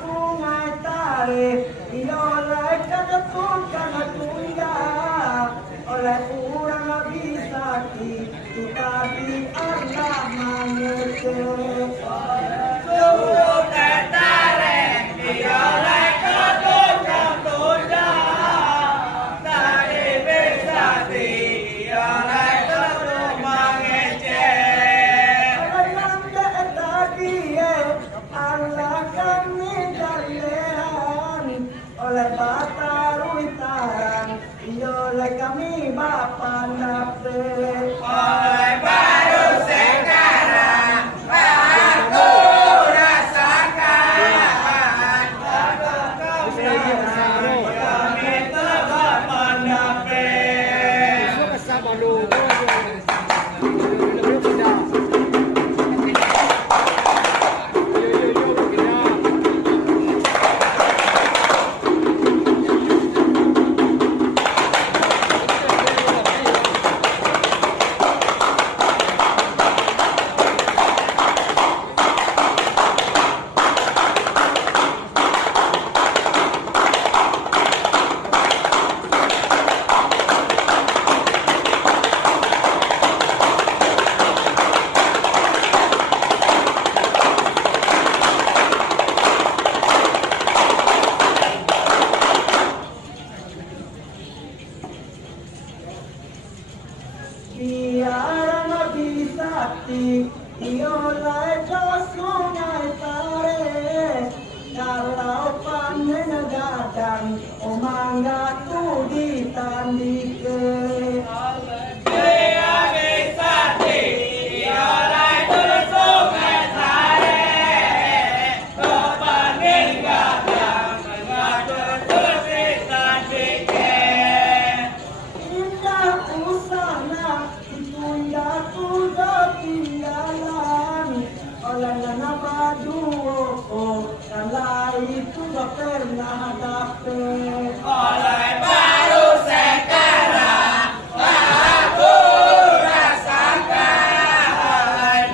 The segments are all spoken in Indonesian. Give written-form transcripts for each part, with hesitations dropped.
sungai tarik oleh kedepan karena tunda oleh kurang bisa itu tadi Allah mengerti Sungguh tertarik oleh kedepan tunda tadi bisa oleh kedepan mengecek Allah kami jalian oleh Bataru Taran oleh kami Bapak Nabi oleh baru sekarang aku rasakan kami telah mendapat biar Nabi sakti oleh sungai tarik kalau panen gadang omangga tu ditandike pernah dapat oleh baru sekarang aku rasakan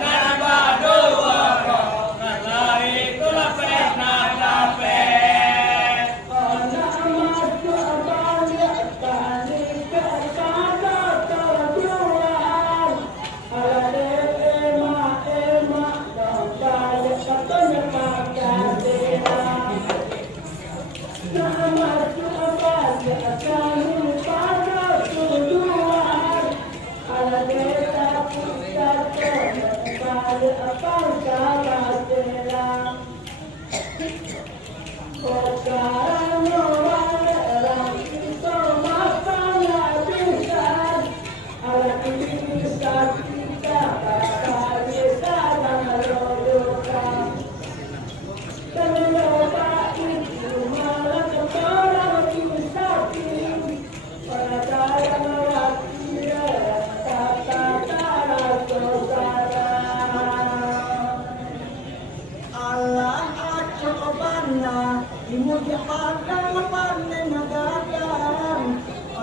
nama dua karena itulah pernah dapat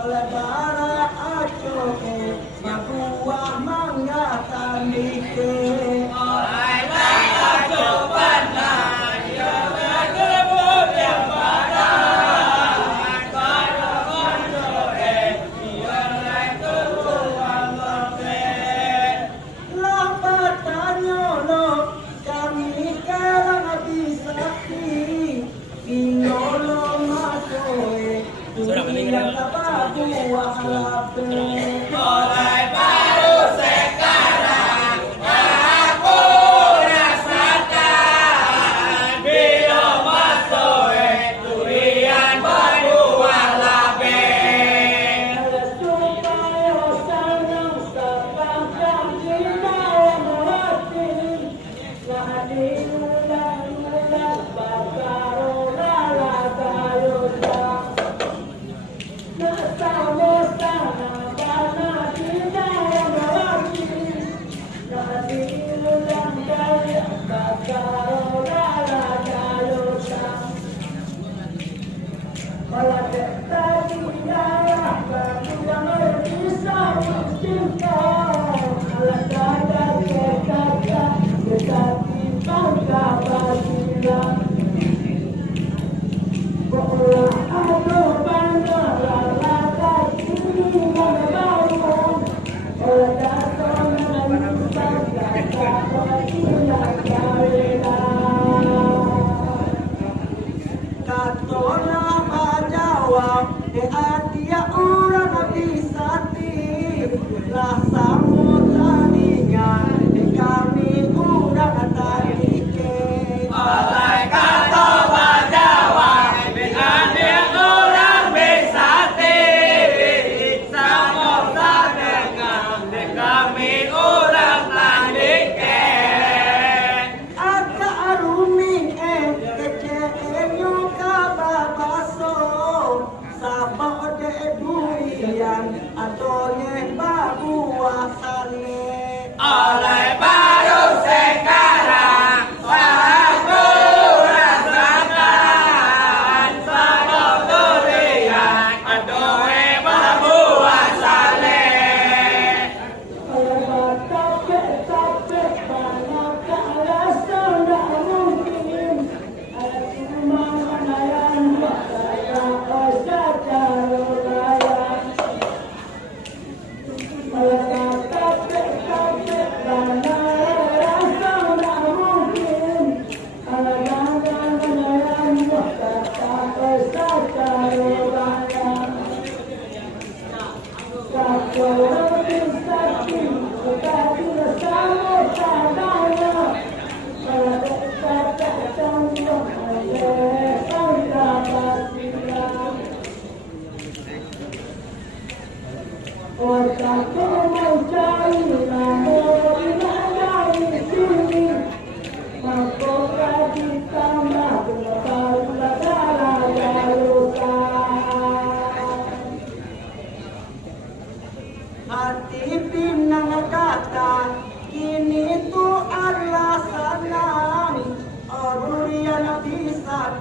oleh bara acoke mabuah mangga tandike oleh baru cobana jangan kebut yang badan pada konsore oleh kebuang mengkek lambat tanyono kami kerang bisa ingolo masoe dunia tabagu wahalabe oleh baru sekarang aku rasakan bila masuk durian berbuah labe supaya sanang sepanjang cinta yang mati ulang Bataru lala kayosa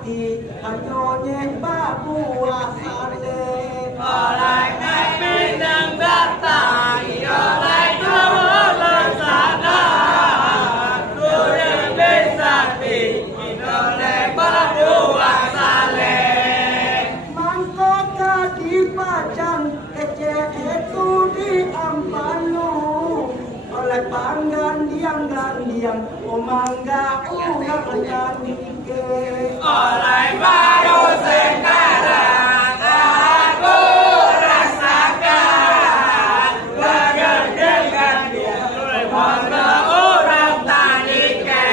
Bisati Anyonye Babua Ale Oleh ngai pinang datang, oleh kawalan sana. Dunia Bisati, oleh Babua Sale. Mangkoka di Pajang Kece itu di Ampanu Oleh panggan diang Omangga ulang nyanike Oleh baru sekarang aku rasakan bergandengan dia oleh bangga orang tanikan.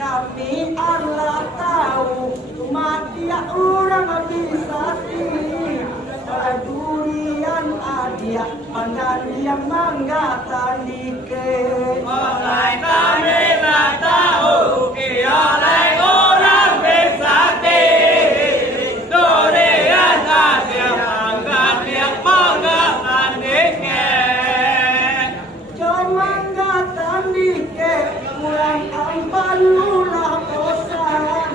Kami Allah tahu cuma dia orang Bisati durian adia pandan yang mangga tandike Oleh kami tak tahu, oleh orang Bisati. Durian adia pandan yang mangga tandingan. Mangga tandike kurang ampan lula kosan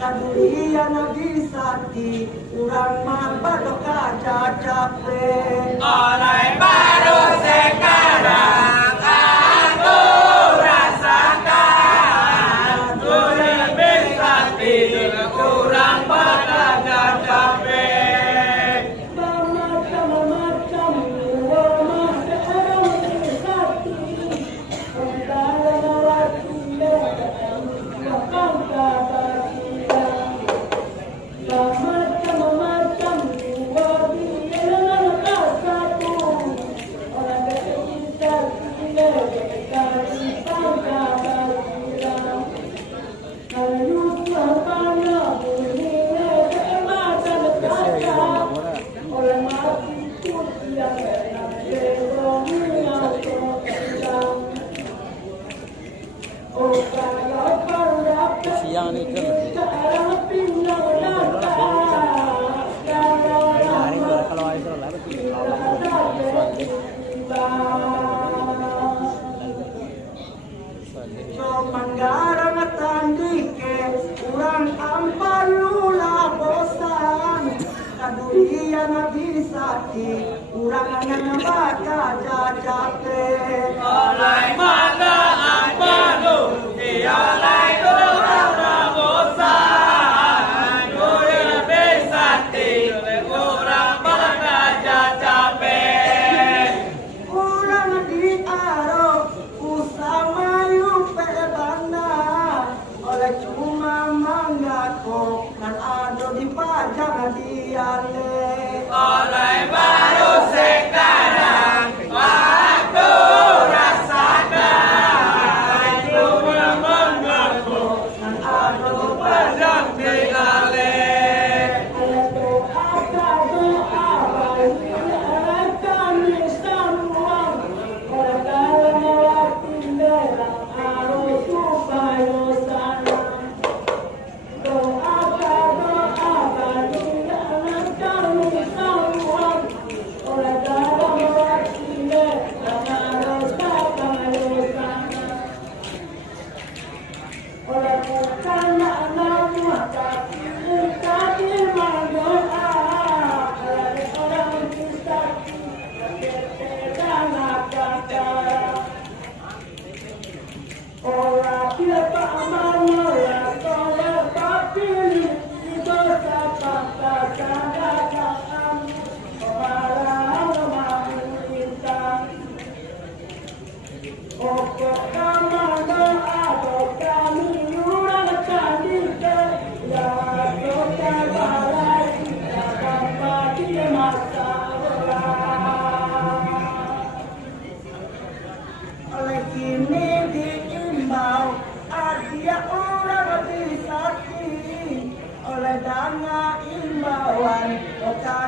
kadurian Bisati kurang mabadok kaca capek Oleh baru sekarang aku rasakan dunia Bisati kurang pada capek. macam-macam siang ini kan kalau itu lah Manggarang tandike kurang ampan lula bosan kadurian Bisati kurang nambaka jajate Oleh mata ampanu, oleh orang rabosan. Dunia Bisati kurang pada capek. kurang diaro usama yupe banda oleh cuma manggako kan ada di pajang diale Oleh baru sekarang aku rasakan dunia mengaku kan ada padang dialih. Doa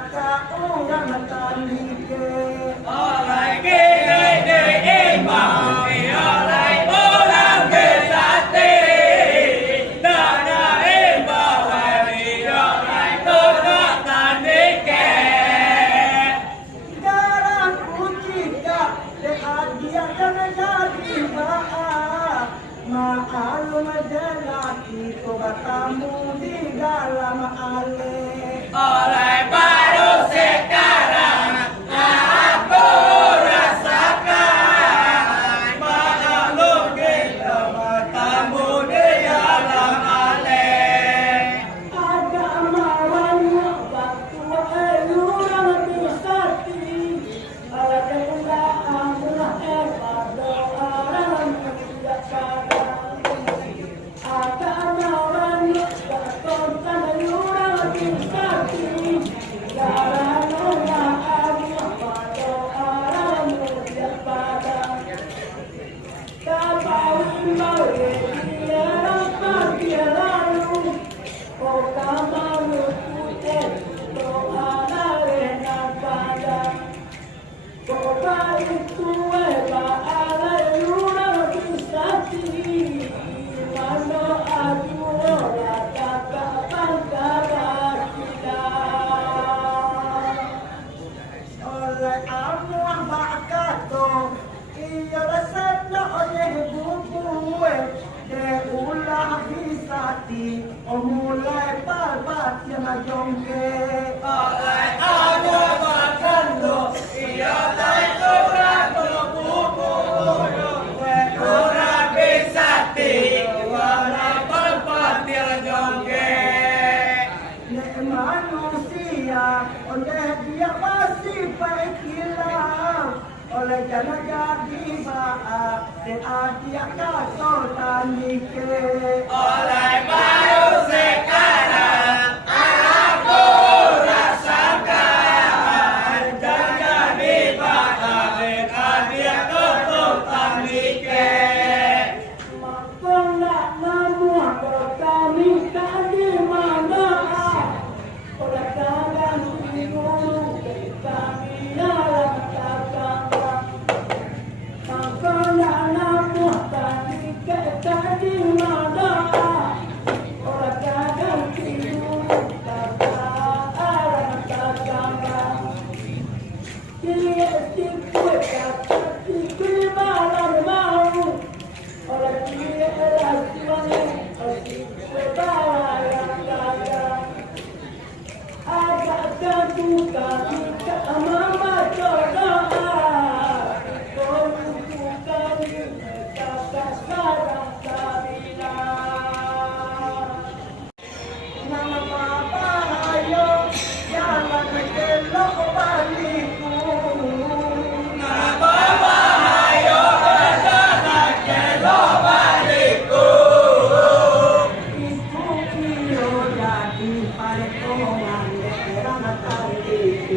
ka urang tandike. Oleh kene imam, oleh orang besate, dana imam, oleh orang tandike. Garang ucika de adia kana jadi baa. Maalum delaki ko batamu di dalam ale. Oleh baru sekarang aku rasakan makhluk kita bertemu di dalam ale. Agama wanyo waktu elurang bisati. Ala kenda amrah pada orang tidak pada. Agama wanyo waktu elurang bisati. Karena Allah pada orang tidak pada. Kapawi mau dia dapat dia lalu. Oh kamu putih, oh ada rena pada. Oh baik tua ala lurang bisati. Mana aku rata kapan kita. Oleh Allah bakato, iya resepna oleh buku de ulah bisati, mulai palpat yang jongke. Oleh aku makandu, ia tak kurang buku, kurang bisati, warna tempat dia jongke. Nek manusia, oleh dia masih baik hilang. Oleh jangan jadi maaf, dan adia kasih tandike. Oleh baru sekarang aku rasakan jangan dibakar adia tutup tandike. Makanya namun berkami tadi mana? Oleh tangan timur kami dalam tatangga. Makanya namun tadi mana? Oleh tangan timur dalam tatangga. Dia tikwe kata tikwe malam mau. Oleh dia elasiwane tikwe balang kaya. Agak terbuka kita mama doa. Bukan kata sekarang sabila. Nama papa ayo jangan kelok baliku. Ayo jangan kelok baliku. Itu iyo jadi paretongan erang tadi.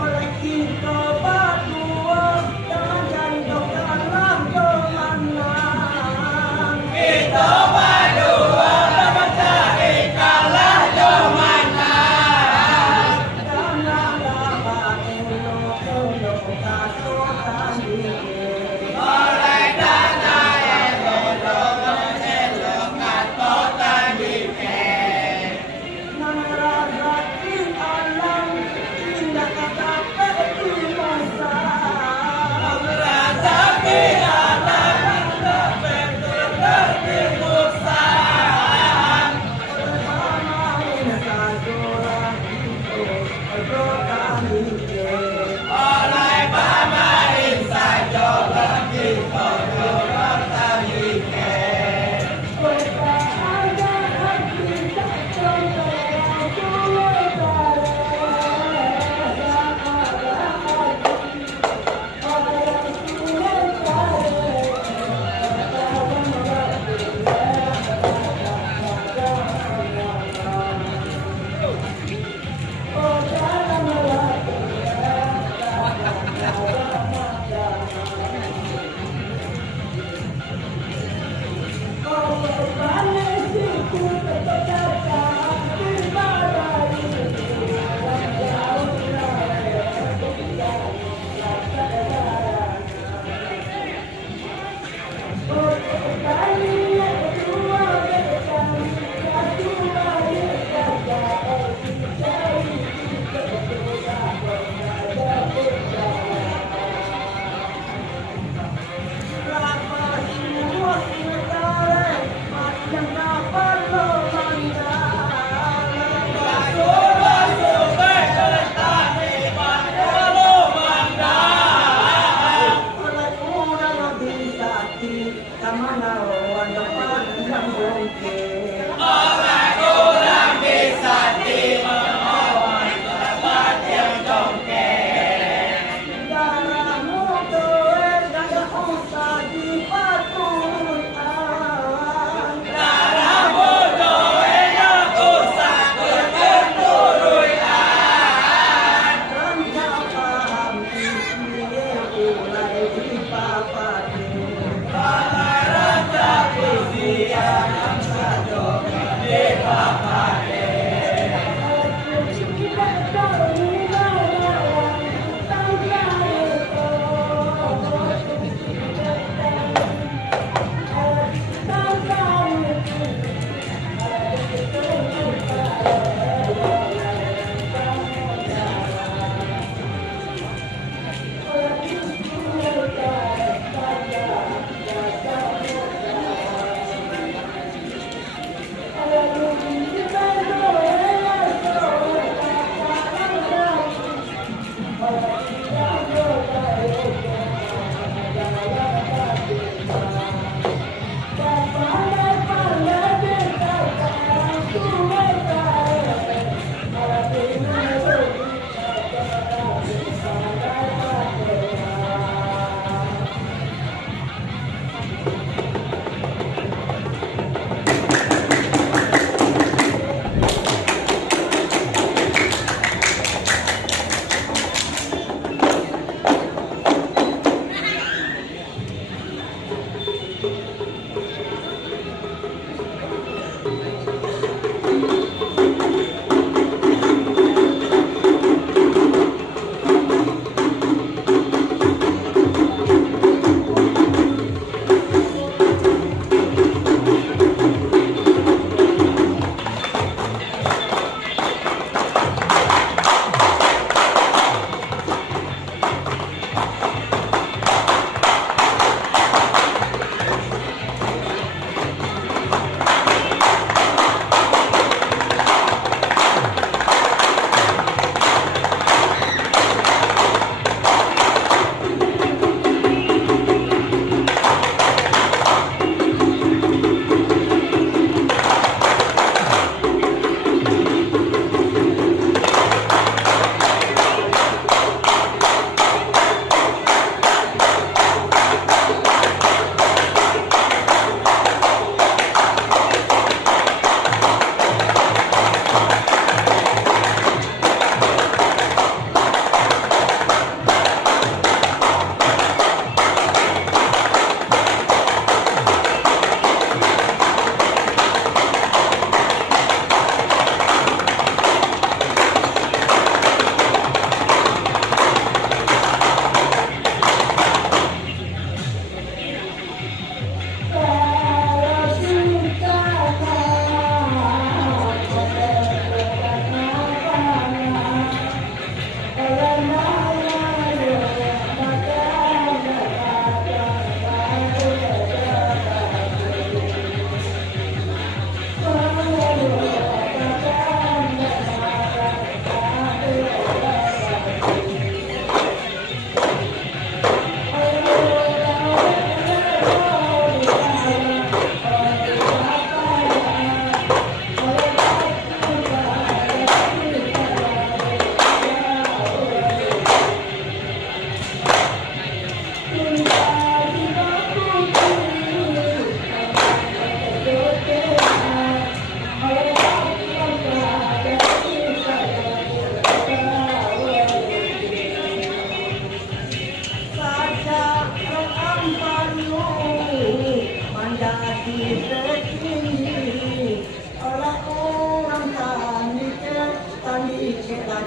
oleh kita berdua jangan jandok janganlah jomanang Kita berdua mencari kalah jomanang. janganlah elok-elok kasutan diri Oleh dana elok-elok katotan dike. nang rasa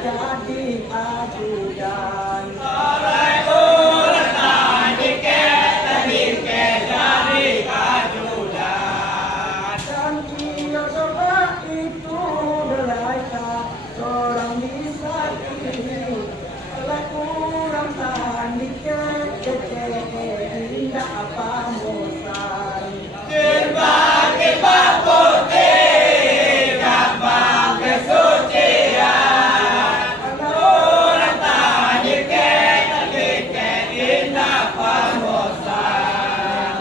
jadi ajudan. Oleh urang tadi ke jadi ajudan. Dan ia coba itu berlaika seorang misaki. Oleh urang tadi ke indah apa mosan. Sebagai putih gampang kesucian. Urang tadi ke indah pamosan.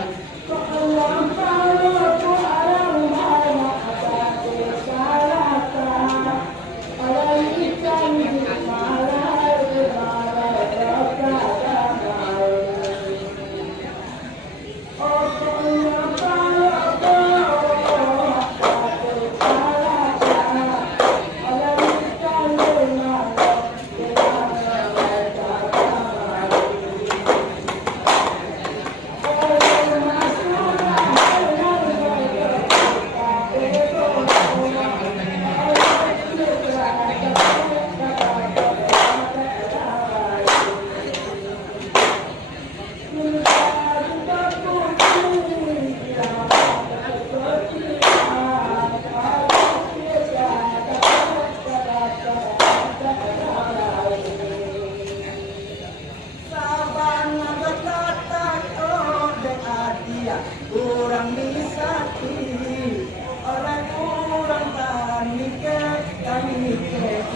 Urang misaki oleh urang tani ke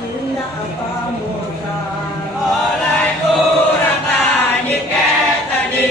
indah apa mosan. Oleh urang tadi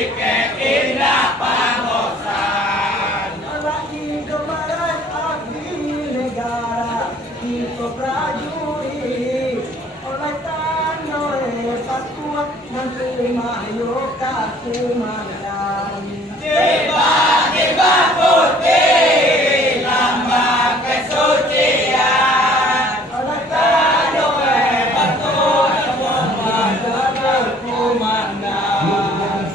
ke indah pamosan. Lagi kemarin abdi negara itu prajurit oleh tanoi patuak menerima yoga kumandan. Tiba-tiba putih lambang kesucian. Oleh Tanoi patuak menerima kumandan.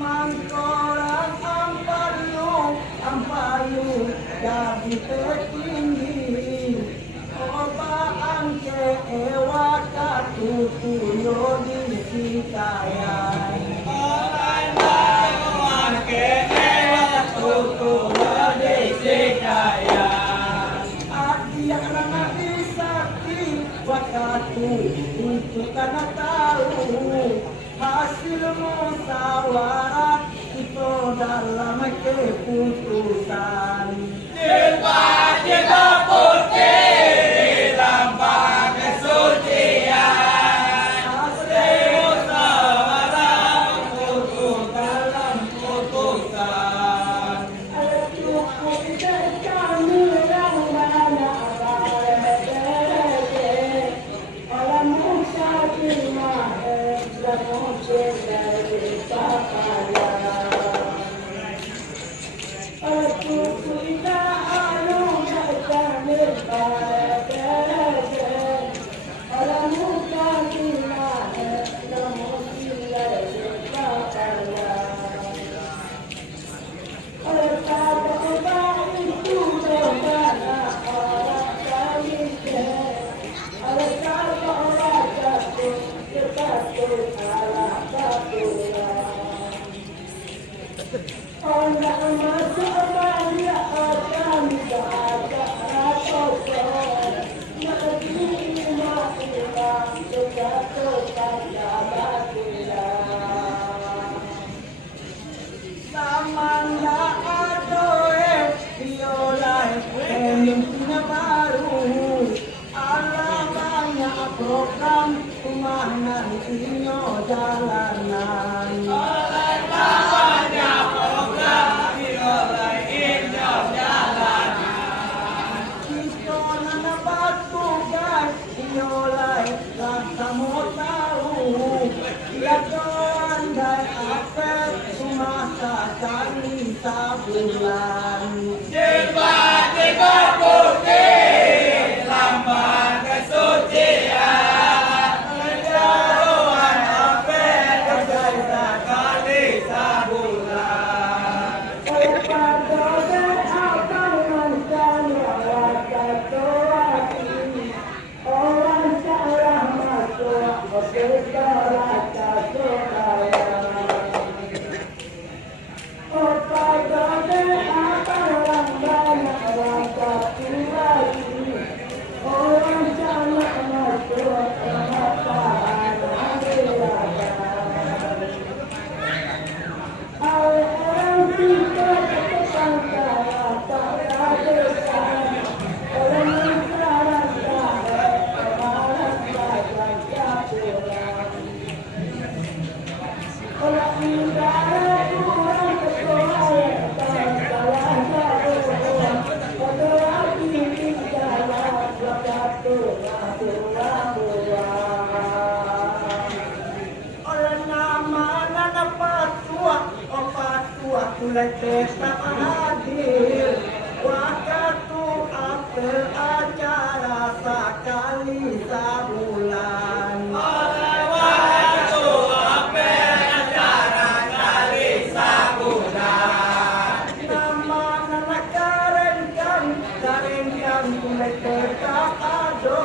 Mangkoran ampayu jadi tertinggi. Oba angke ewa katutuyo di sikayan. Oleh bangunan keewa tutup di sikayan. Adia karena disakti wakatu untuk karena tahu hasil musyawarah itu dalam keputusan. Tiba-tiba putih lambang kesucian. Hasil musyawarah untuk dalam putusan. Cukup kami yang mana orang musyafir mahir dan musyafir dari papaya. Aku mulai tertakado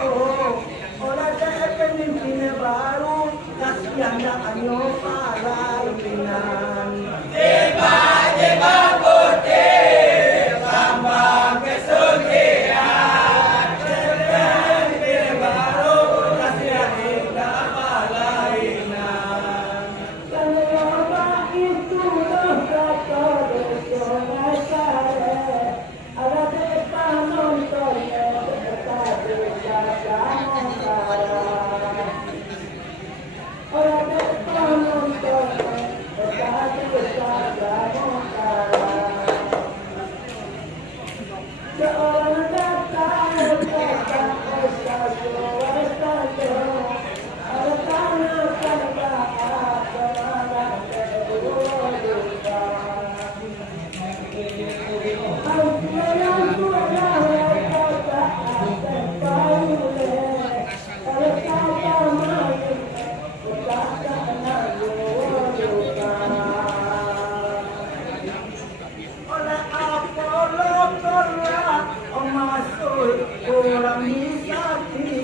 oleh pemimpin baru kasihan anyo palainan. Jeba putih lambang kesucian, pemimpin baru kasihan indah palainan. Selama itu kata dosa saya, ada depan nontonnya tetapi jangan salah. Ada depan nontonnya tetapi jangan salah. Seorang datang kata estado. Ada tanah kata oleh Apollo masuk orang misaki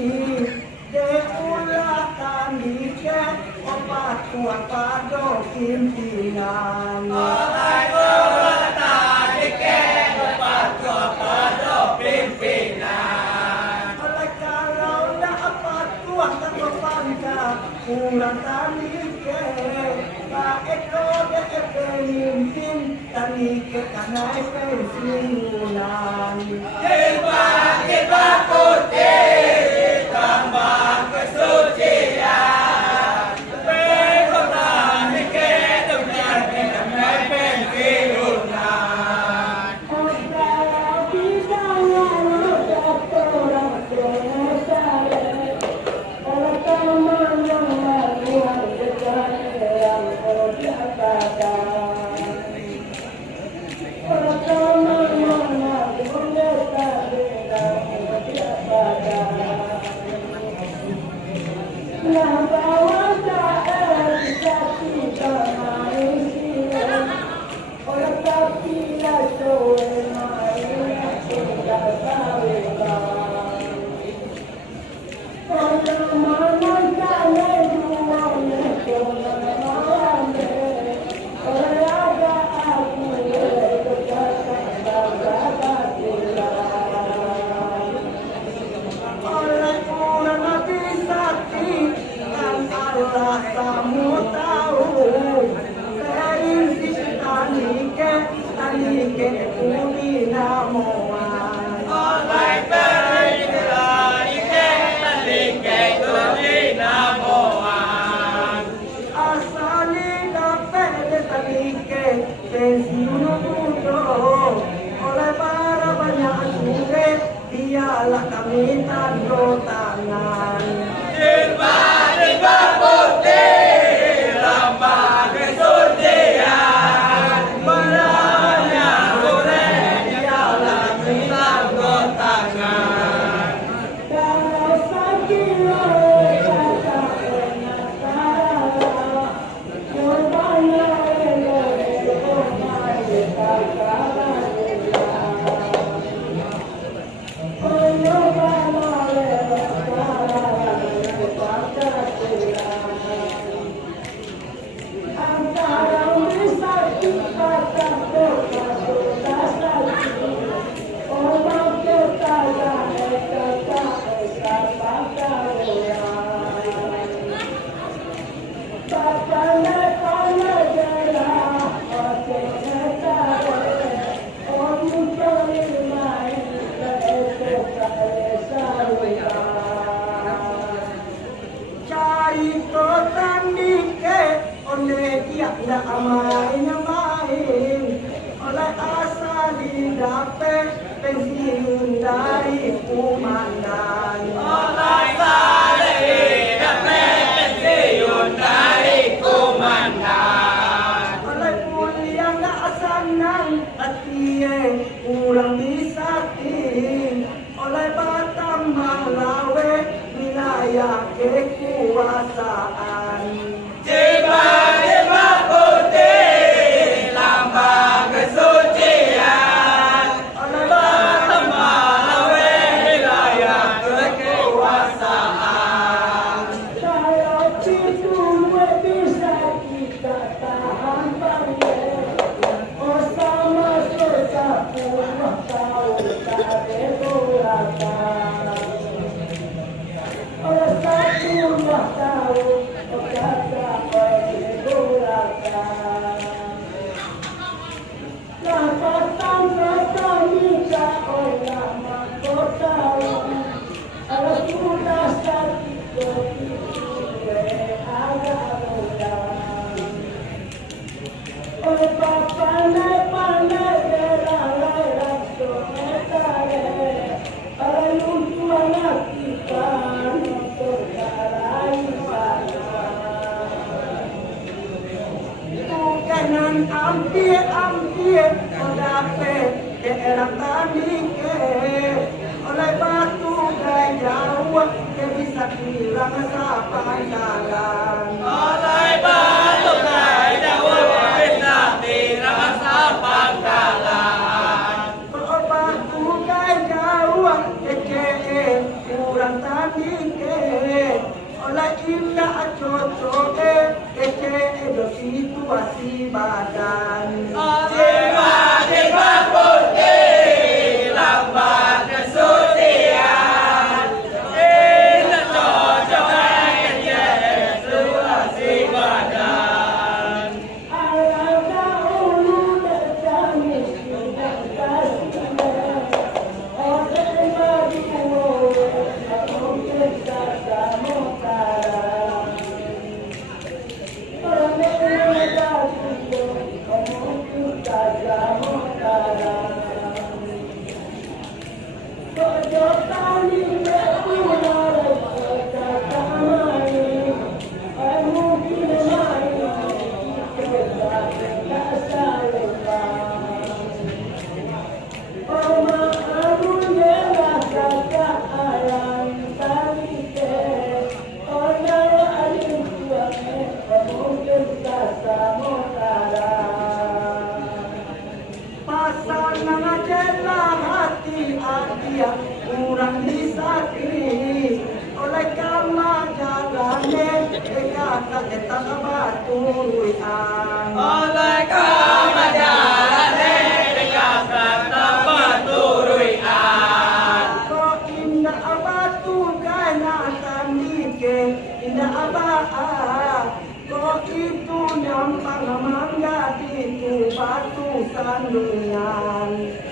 deulah kanike opat kuat pado pimpinan. Oleh bola tadike opat kuat pado pimpinan. Oleh kalau dapat kuat terpangka kurang kanike eko pemimpin kanike kanai pensiunan. Jeba putih lambang kesucian, pekota nike dengan pensiunan. Oleh para banyak sulit dialah kami tanda tangan. Jeba putih lambang kesucian, banyak sulit dialah kami tanda tangan. Kalau sakit kata penasara, korbannya oleh asa didapat pensiun dari kumandan. Oleh saleh dapat pensiun dari komandan. Oleh mulia nggak senang hati kurang disakiti. Oleh Batam Malawe wilayah kekuasaan. Jeba putih lambang kesucian, Oleh Batam Malawe Ampie, odape, daerah Tanike, oleh batu gaya ke bisa hilang sampai jalan. Oleh batu gaya bisa hilang sampai jalan. Oleh batu gaya kurang Tanike, oleh indah cocoke, do situasi badan. Jiwa putih, lambat kesucian. Indah cocoke, situasi badan. Alam dahulu terjadi sudah kasihnya. Oleh berdua, aku berkata mutara. Kurang disakiti oleh kama jalane kata kita batu ruian Oleh kama jalane kata batu ruian. Kok indah batu kena Tanike indah abah kok itu nyampang mangga itu batu sandungan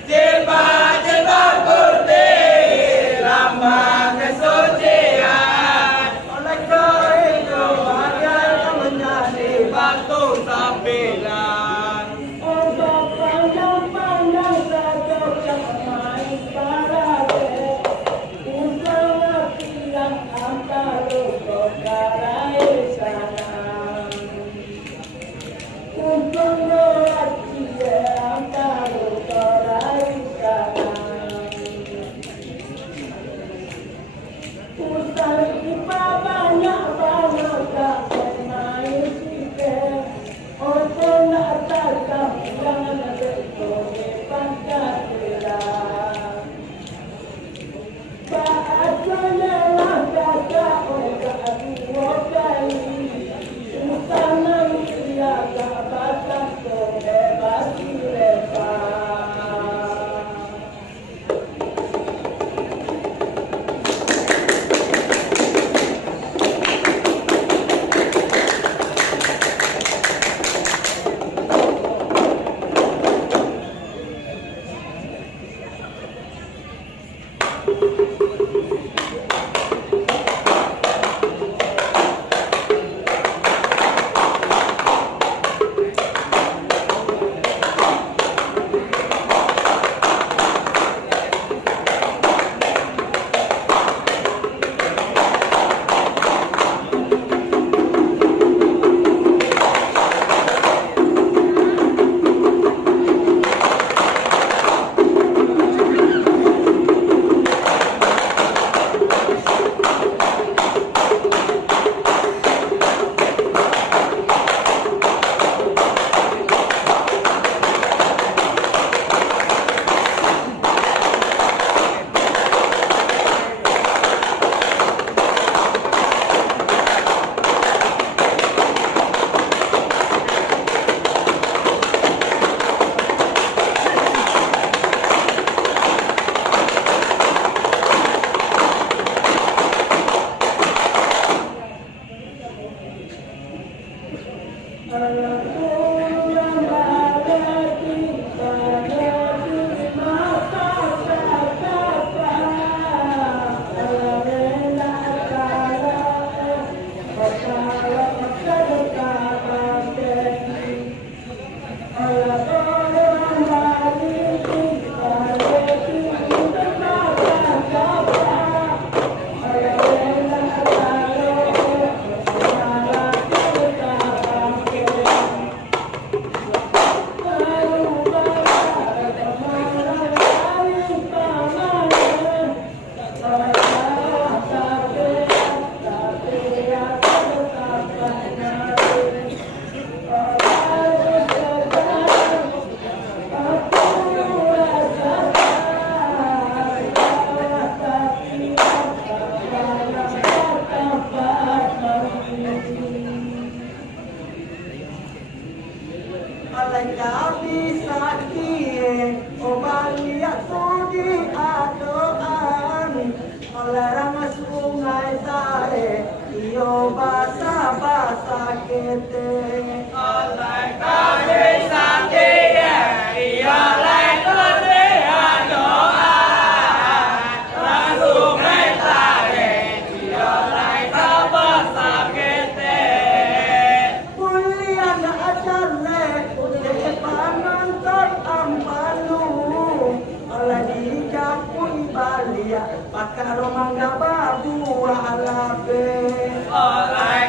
Jilbab putih, lambang kesucian. oleh itu bagai menjadi Batu sambilan. untuk pandang-pandang saja main parade untuk latihan antara kota sana untuk latihan antara kota sana usai ipa banyak banget tak main sikit untuk natakan jangan berkobe Pancasila bahasanya lah kata orang dua kali usana ia batas bebas dilepas. sakete Oleh kami santiya, iya lai terlihat doa. Langsung naik tarik, iya lai kabar sakete. mulia na ajale de panonton ampalu ala dijak pun balia pakaro mangga babu alabe Oleh